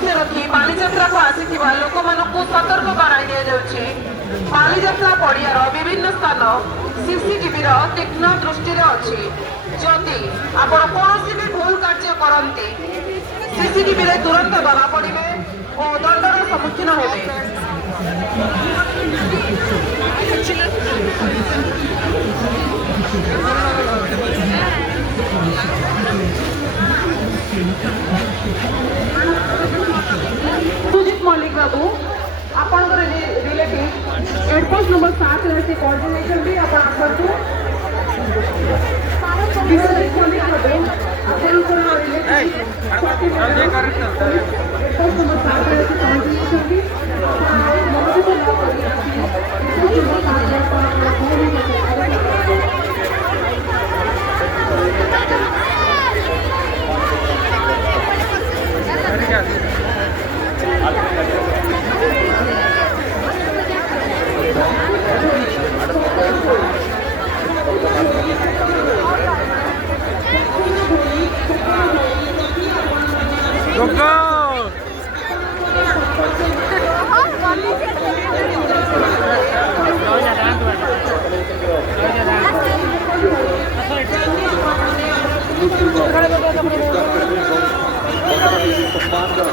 दृष्टि रखी बालीजात्रा को आसिथिबा लोक मानकु सतर्क कराई दिया जाउछि। बालीजात्रा पड़ियार विभिन्न स्थान सीसीटीवी तीक्ष्ण दृष्टि अच्छी। जदि आपण कौन भी भूल कार्य करती सीसीटीवी तुरंत धरा पड़े और दंडर सम्मुखीन होते। सुजित मल्लिक बाबू आपन रिलेटिव एडपोस्ट नंबर 7 रे कोऑर्डिनेशन भी आपण आसतु। सुजित मल्लिक बाबू आपन को रिलेटिव एडपोस्ट नंबर 7 रे कोऑर्डिनेशन भी मदद Banda,